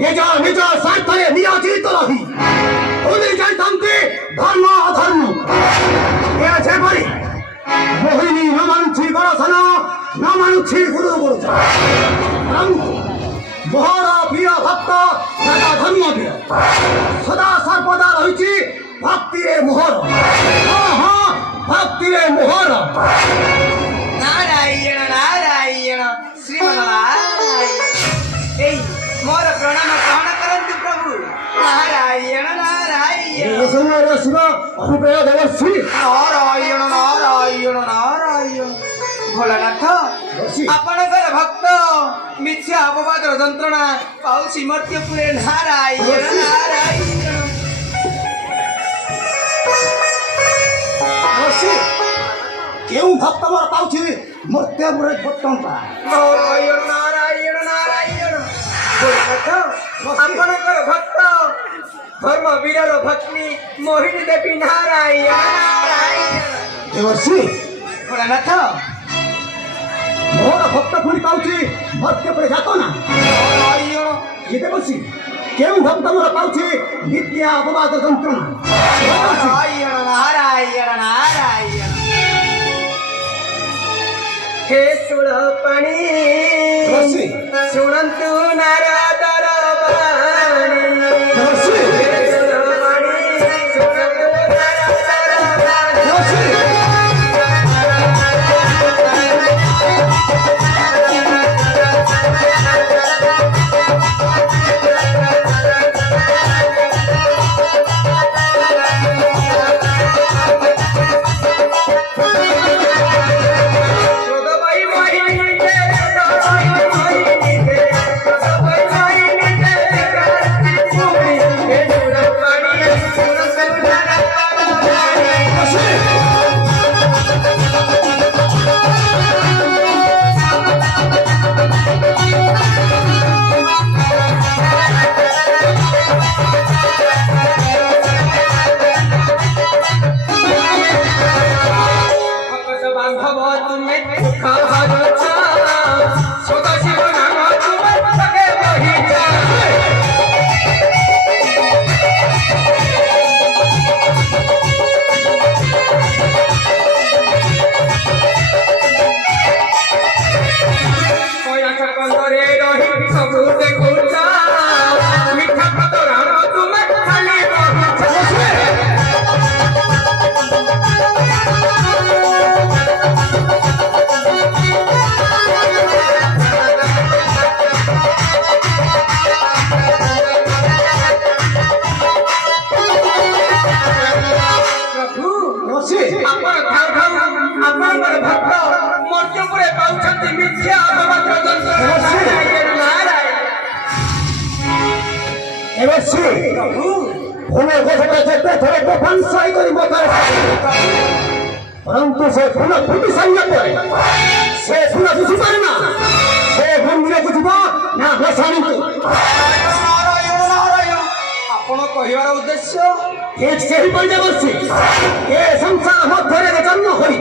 निज निज स्वार्थरे नियोजित रही भूली जाइछन्ति धर्म अधर्म ए जेपरि मोहिनी न मानुछि गरसन न मानुछि गुरु गुरुज मोहर प्रिय भक्त सदा धर्म प्रिय सदा सर्वदा रही भक्ति मोहर हाँ हाँ भक्ति मोहर नारायण नारायण श्रीमनारायण ए मोर प्रणाम ग्रहण करंतु प्रभु नारायण नारायण शिव अनुप्रिय देवर्षि नारायण नारायण नारायण भोलानाथ आपणकर भक्त मिथ्या अपवाद यंत्रणा पाउछि मर्त्यपुरे नारायण नारायण केउं भक्त मोर पाउछि मर्त्यपुरे बटंका नारायण नारायण नारायण भोलानाथ आपणकर भक्त धर्म वीरर भक्ति मोहिनी देवी नारायण नारायण देवर्षि भोलानाथ मोर भक्त पुणी पाउछि मर्त्यपुरे जातना नारायण ये देवर्षि केउं भक्त मोर पाउछि नित्य अपवाद यंत्रणा नारायण नारायण नारायण हे सुळपाणी देवर्षि शुणन्तु नारदर बाणी देवर्षि हे सुळपाणी शुणन्तु नारदर बाणी देवर्षि परंतु से फूल फुटी साइया से फूल बुझी पारेना से मंदिर बुझिबा ना भसाणी नारायण नारायण आपण कहिवार उद्देश्य एक से ही पड़े बसी ए संसार मध्यरे जन्म होई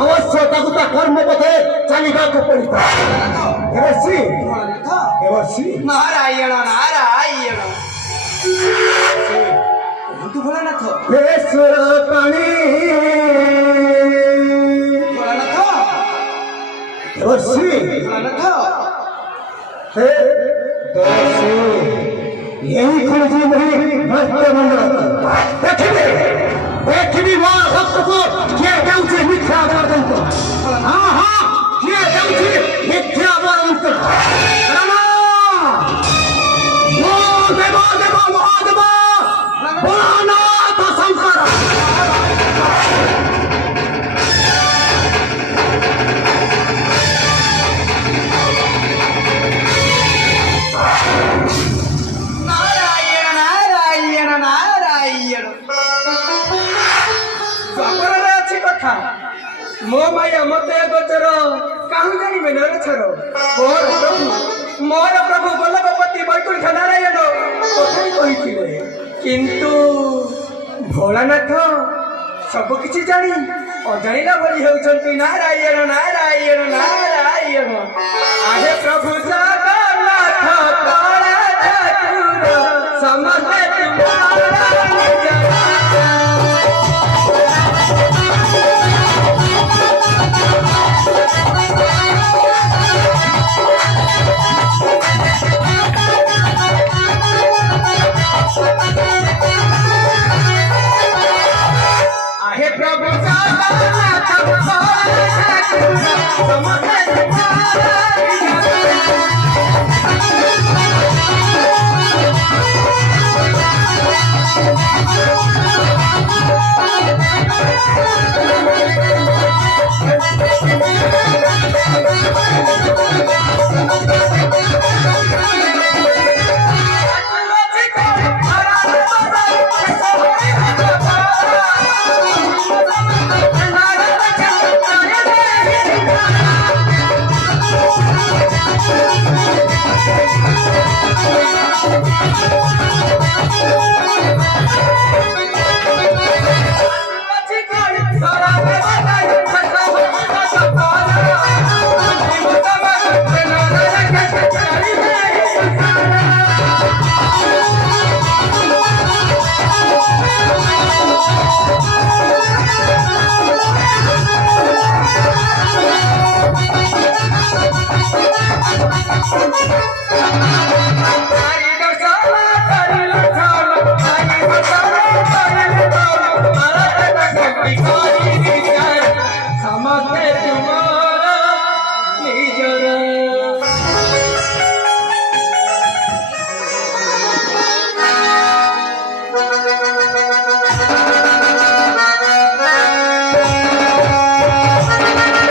अवश्य ताकुता कर्म पथे चलिबा को पड़िता देवर्षि नारायण नारायण तू भोलानाथ हे सुळपाणी भोलानाथ देवर्षि भोलानाथ हे देवर्षि यही खुलजी नहीं भक्त मंडल देखिबी मोर भक्त को किए जाउछि मिथ्या अपवाद हाँ हाँ किए जाउछि मिथ्या अपवाद देव देव महादेव भोलानाथ शंकर नारायण नारायण नारायण बापरे अछि कथा मो माया मते गोचर काहु जानिबे नरछर मोर प्रभु बल्लभपति वैकुंठ नारायण कथाई कहिथिले किंतु भोलानाथ सब किछि जानी अजाणिला बोली हेउछन्ति नारायण नारायण नारायण आहे प्रभु